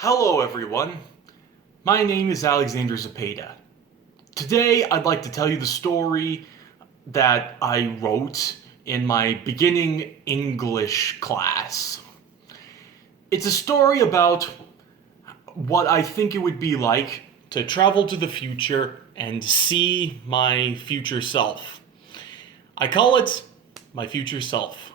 Hello everyone, my name is Alexander Zepeda. Today I'd like to tell you the story that I wrote in my beginning English class. It's a story about what I think it would be like to travel to the future and see my future self. I call it my future self.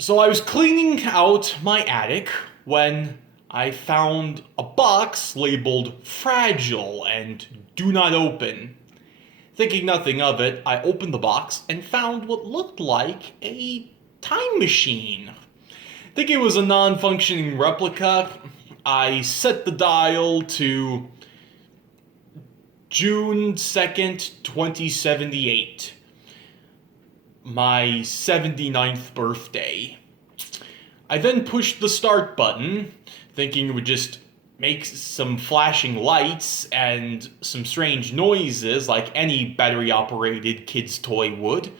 So I was cleaning out my attic when I found a box labeled fragile and do not open. Thinking nothing of it, I opened the box and found what looked like a time machine. Thinking it was a non-functioning replica, I set the dial to June 2nd, 2078. My 79th birthday. I then pushed the start button, thinking it would just make some flashing lights and some strange noises like any battery-operated kid's toy would.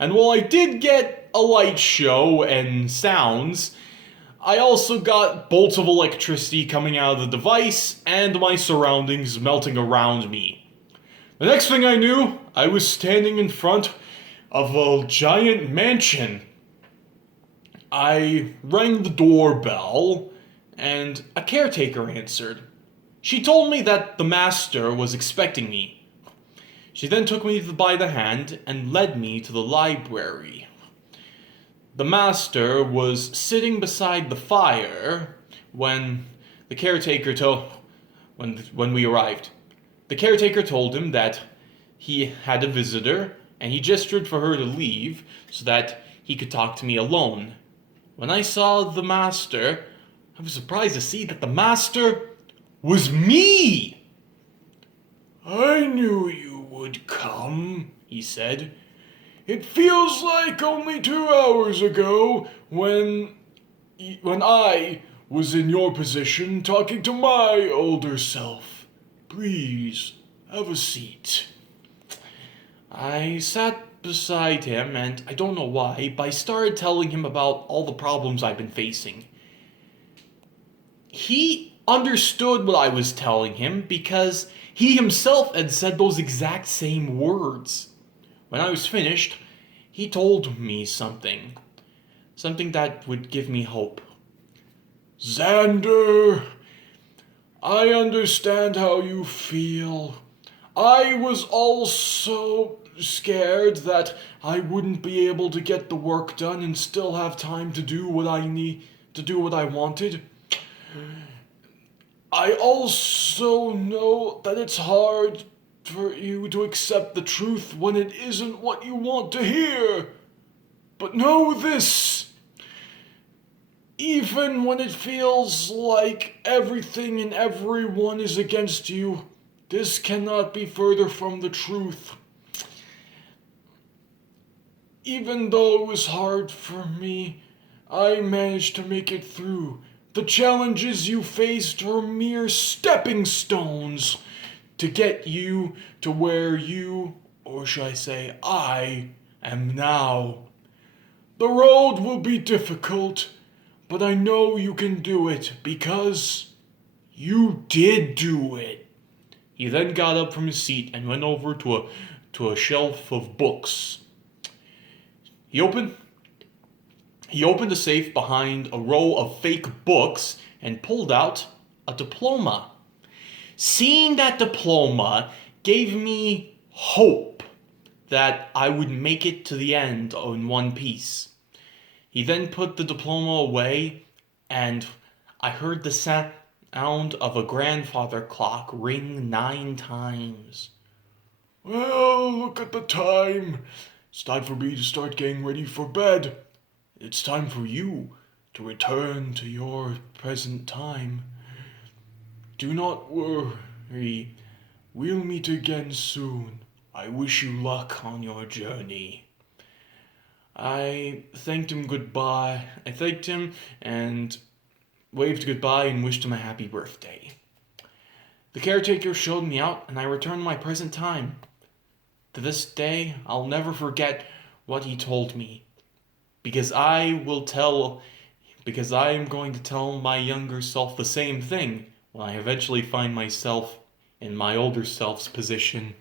And while I did get a light show and sounds, I also got bolts of electricity coming out of the device and my surroundings melting around me. The next thing I knew, I was standing in front of a giant mansion. I rang the doorbell, and a caretaker answered. She told me that the master was expecting me. She then took me by the hand and led me to the library. The master was sitting beside the fire when the caretaker when we arrived. The caretaker told him that he had a visitor and he gestured for her to leave so that he could talk to me alone. When I saw the master, I was surprised to see that the master was me! "I knew you would come," he said. "It feels like only 2 hours ago when I was in your position talking to my older self. Please, have a seat." I sat beside him, and I don't know why, but I started telling him about all the problems I've been facing. He understood what I was telling him because he himself had said those exact same words. When I was finished, he told me something that would give me hope. "Xander, I understand how you feel. I was also scared that I wouldn't be able to get the work done and still have time to do what I wanted. I also know that it's hard for you to accept the truth when it isn't what you want to hear. But know this. Even when it feels like everything and everyone is against you, this cannot be further from the truth. Even though it was hard for me, I managed to make it through. The challenges you faced were mere stepping stones to get you to where you, or should I say I, am now. The road will be difficult, but I know you can do it because you did do it." He then got up from his seat and went over to a shelf of books. He opened a safe behind a row of fake books and pulled out a diploma. Seeing that diploma gave me hope that I would make it to the end in one piece. He then put the diploma away, and I heard the sound of a grandfather clock ring 9 times. "Well, look at the time. It's time for me to start getting ready for bed. It's time for you to return to your present time. Do not worry. We'll meet again soon. I wish you luck on your journey." I thanked him goodbye. I thanked him and waved goodbye and wished him a happy birthday. The caretaker showed me out, and I returned to my present time. To this day, I'll never forget what he told me, because I will tell because I am going to tell my younger self the same thing when I eventually find myself in my older self's position.